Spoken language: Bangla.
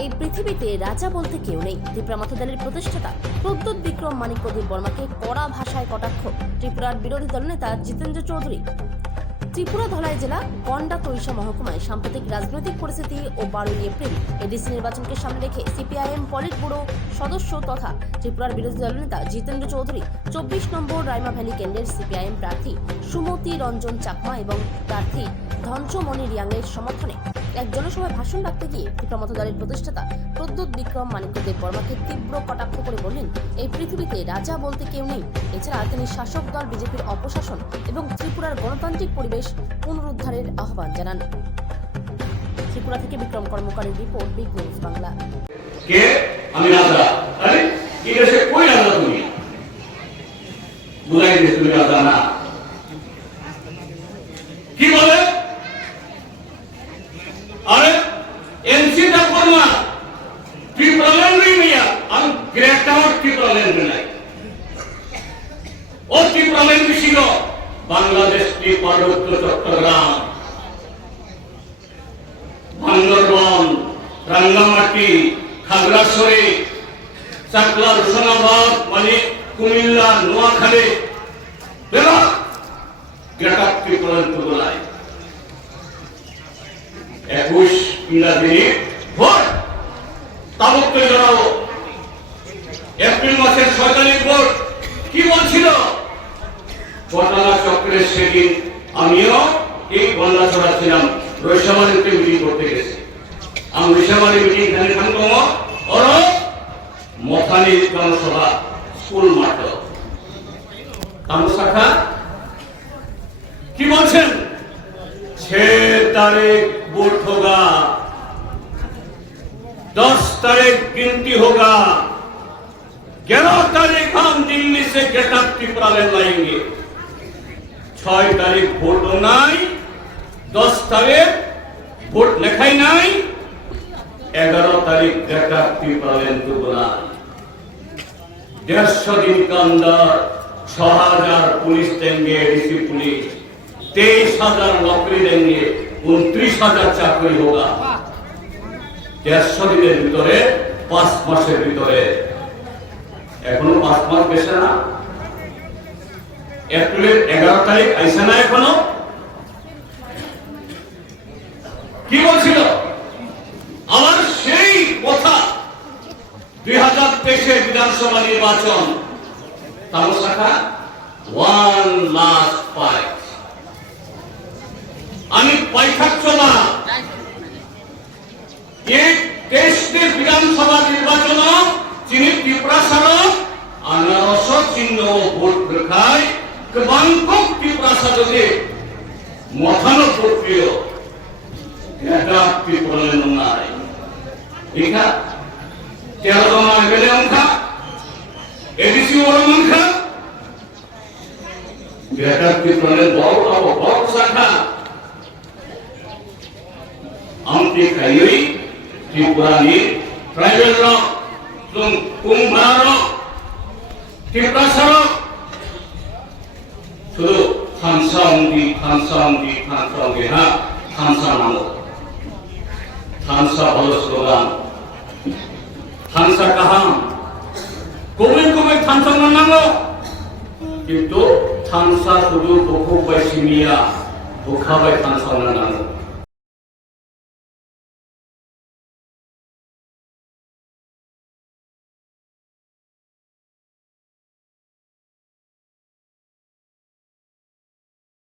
এই পৃথিবীতে রাজা বলতে কেউ নেই। ত্রিপুরা মথা দলের প্রতিষ্ঠাতা প্রদ্যোৎ বিক্রম মানিক প্রদীপ বর্মাকে কড়া ভাষায় কটাক্ষ ত্রিপুরার বিরোধী দলনেতা জিতেন্দ্র চৌধুরী। ত্রিপুরা ধলাই জেলা গন্ডা তৈশা মহকুমায় সাম্প্রতিক রাজনৈতিক পরিস্থিতি ও 12 এপ্রিল এডিসি নির্বাচনকে সামনে রেখে সিপিআইএম পলিট ব্যুরো সদস্য তথা ত্রিপুরার বিরোধী দলনেতা জিতেন্দ্র চৌধুরী 24 নম্বর রাইমা ভ্যালি কেন্দ্রের সিপিআইএম প্রার্থী সুমতি রঞ্জন চাকমা এবং প্রার্থী ধনচমণি রিয়াংয়ের সমর্থনে এক জনসভায় ভাষণ রাখতে গিয়ে ত্রিপুরা মথা দলের প্রতিষ্ঠাতা প্রদ্যোৎ বিক্রম মানিক প্রদীপ বর্মাকে তীব্র কটাক্ষ করে বললেন, এই পৃথিবীতে রাজা বলতে কেউ নেই। এছাড়া তিনি শাসক দল বিজেপির অপশাসন এবং ত্রিপুরার গণতান্ত্রিক পরিবেশ পুনরুদ্ধারের আহ্বান জানান। ত্রিপুরা থেকে বিক্রম কর্মকারের রিপোর্ট, বিগ নিউজ বাংলা। কে আমি রাজা? আরে কি দেশে কই রাজা তুমি? বুঝাই দিস তুমি রাজা না। কি বলে? আরে এনসি টা করনা ত্রিপুরালেন মিয়া আমি গ্রেট আউট ত্রিপুরালেন নাই। ও ত্রিপুরালেন ছিল বাংলাদেশ পার্বত্য চট্টগ্রাম, বান্দরবান, রাঙ্গামাটি, খাগড়াছড়ি, চাকলা, রোশনাবাদ, মানে কুমিল্লা, নোয়াখালী, গ্রেটার ত্রিপুরার তুলনায় 21 ইংরাজি ভোট তাবত্য জড়াবো। এপ্রিল মাসের 6 তারিখ ভোট কি বলছিল? ঘটনা চক্রের সেদিন আমিও এই গন্ডা ছড়া ছিলাম, রৈশামারিতে মিটিং করতে গেছি। আমি রৈশামারি মিটিং এখানে থাকবো ওর মথানি জনসভা স্কুল মাঠ শাখা কি বলছেন? 6 तारीख वोट होगा, 10 तारीख गिनती होगा, 11 तारीख हम दिल्ली से गेटअप त्रिपुरा लाएंगे। 6 तारीख ভোট নাই, 10 তারিখ ভোট লেখাই নাই, 11 तारीख गेटअप त्रिपुरा तुगना। 150 दिन के अंदर 6000 पुलिस देंगे, डीसी पुलिस 23,000 नौकरी देंगे, 29,000 চাকরি होगा। 150 দিনের ভিতরে 5 মাসের ভিতরে, এখনো 5 মাস বেশি না। এপ্রিলের 11 তারিখ আইসা না এখনো। কি বলছিল? আমার সেই কথা 2023 বিধানসভা নির্বাচন তার শাখা 1 last fight আমি পয়খাচ্ছনা এক দেশে বিধানসভা নির্বাচন যিনি ত্রিপুরা সাধক 1800 চিহ্ন ভোট দেখায় বাংকক ত্রিপুরা সাধকে মথানো প্রক্রিয় এটা ত্রিপুরা নাই। এখা 13 জন এমএলএ অংখা এডিসি ওরমনখা গ্রেটার ত্রিপুরা বড় শাখা আমটি খাইই ত্রিপুরানি ট্রাইবেল র কুম্ভার ত্রিপুরা সড়ক শুধু থানসাউন্দি হ্যাঁ থানসা নাম থানসা হলো স্লোগান। থানসা কাহাম কবে কবে থানসা নাম, কিন্তু থানসা শুধু বখুবাই সিমিয়া বোখাবাই থানসা নাম।